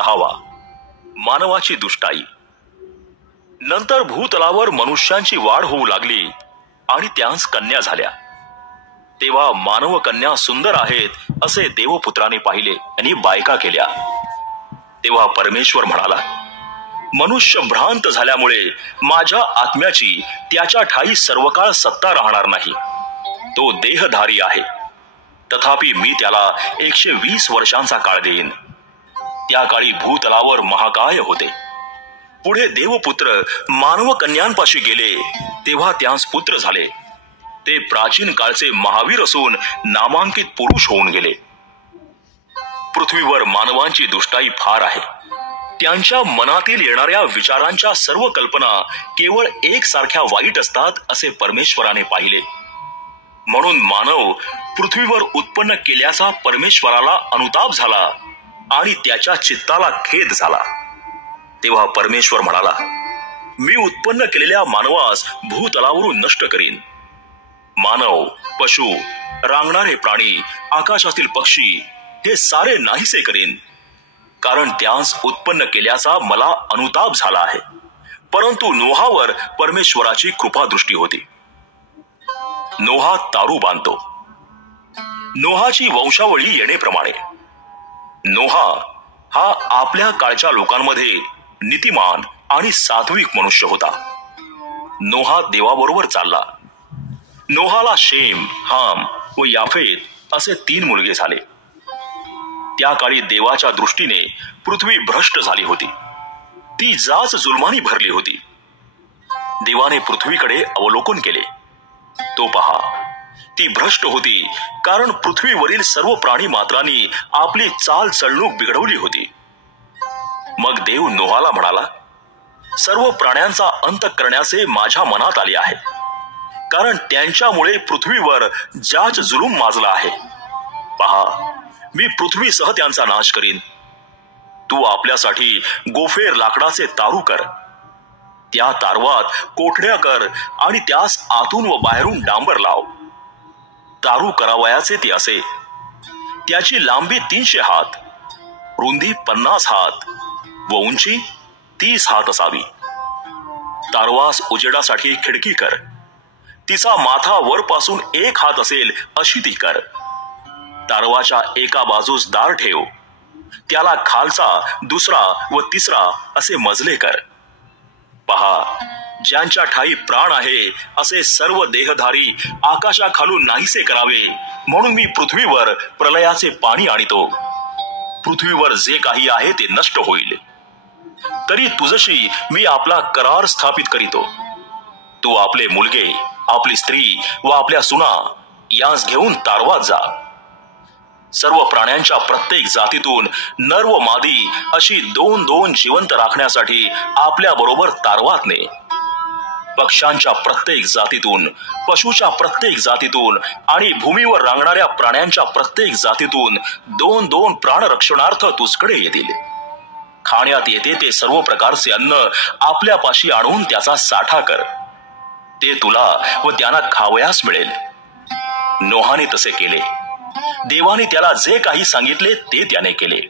6. मानवाची दुष्टाई. नंतर भूतलावर मनुष्यांची वाढ होऊ लागली आणि त्यांस कन्या झाल्या. तेव्हा मानव कन्या सुंदर आहेत असे देवपुत्राने पाहिले आणि बायका केल्या. तेव्हा परमेश्वर म्हणाला, मनुष्य भ्रांत झाल्यामुळे माझ्या आत्म्याची त्याच्या ठाई सर्वकाळ सत्ता राहणार नाही. तो देहधारी आहे, तथापि मी त्याला 120 वर्षांचा काळ देईन. त्या काळी भूतलावर महाकाय होते. पुढे देवपुत्र मानव कन्यांपाशी गेले, तेव्हा त्यांस पुत्र झाले. ते प्राचीन काळचे महावीर असून नामांकित पुरुष होऊन गेले. पृथ्वीवर मानवांची दुष्टाई फार आहे. त्यांच्या मनातील येणाऱ्या विचारांच्या सर्व कल्पना केवळ एकसारख्या वाईट असतात असे परमेश्वराने पाहिले. म्हणून मानव पृथ्वीवर उत्पन्न केल्याचा परमेश्वराला अनुताप झाला आणि त्याच्या चित्ताला खेद झाला. तेव्हा परमेश्वर म्हणाला, मी उत्पन्न केलेल्या मानवास भूतलावरून नष्ट करीन. मानव, पशु, रांगणारे प्राणी, आकाशातील पक्षी हे सारे नाहीसे करीन, कारण त्यांस उत्पन्न केल्याचा मला अनुताप झाला आहे. परंतु नोहावर परमेश्वराची कृपादृष्टी होती. नोहा तारू बांधतो. नोहाची वंशावळी येण्याप्रमाणे. नोहा हा आपल्या काळच्या लोकांमध्ये नीतिमान आणि सात्विक मनुष्य होता. नोहा देवाबरोबर चालला. नोहाला शेम, हाम व याफेत असे 3 मुलगे झाले. त्या काळी देवाच्या दृष्टीने पृथ्वी भ्रष्ट झाली होती. ती जाच जुलमानी भरली होती. देवाने पृथ्वीकडे अवलोकन केले. तो पहा, ती भ्रष्ट होती, कारण पृथ्वीवरील सर्व प्राणी मात्रांनी आपली चाल चळणूक बिघडवली होती. मग देव नोहाला म्हणाला, सर्व प्राण्यांचा अंत करण्याचे माझ्या मनात आले आहे, कारण त्यांच्यामुळे पृथ्वीवर जाच जुलूम माजला आहे. पहा, मी पृथ्वीसह त्यांचा नाश करीन. तू आपल्यासाठी गोफेर लाकडाचे तारू कर. त्या तारवात कोठड्या कर आणि त्यास आतून व बाहेरून डांबर लाव. तारू करावयाचे ते असे, त्याची लांबी 300 हात, रुंदी 50 हात व उंची 30 हात असावी. तारवास उजेडासाठी खिडकी कर. तिचा माथा वरपासून 1 हात असेल अशी ती कर. तारवाच्या एका बाजूस दार ठेव. त्याला खालचा, दुसरा व तिसरा असे मजले कर. पहा, ज्यांच्या ठाई प्राण आहे असे सर्व देहधारी आकाशाखालून नाहीसे करावे, म्हणून मी पृथ्वीवर प्रलयाचे पाणी आणतो. पृथ्वीवर जे काही आहे ते नष्ट होईल. तरी तुझशी मी आपला करार स्थापित करीतो. तू आपले मुलगे, आपली स्त्री व आपल्या सुना यास घेऊन तारवात जा. सर्व प्राण्यांच्या प्रत्येक जातीतून नर व मादी अशी 2-2 जिवंत राखण्यासाठी आपल्या बरोबर तारवात ने. पक्ष्यांच्या प्रत्येक जातीतून, पशुच्या प्रत्येक जातीतून आणि भूमीवर रांगणाऱ्या प्राण्यांच्या प्रत्येक जातीतून 2-2 प्राणरक्षणार्थ तुझकडे येतील. खाण्यात येते ते सर्व प्रकारचे अन्न आपल्यापाशी आणून त्याचा साठा कर. ते तुला व त्यांना खावयास मिळेल. नोहाने तसे केले. देवाने त्याला जे काही सांगितले ते त्याने केले.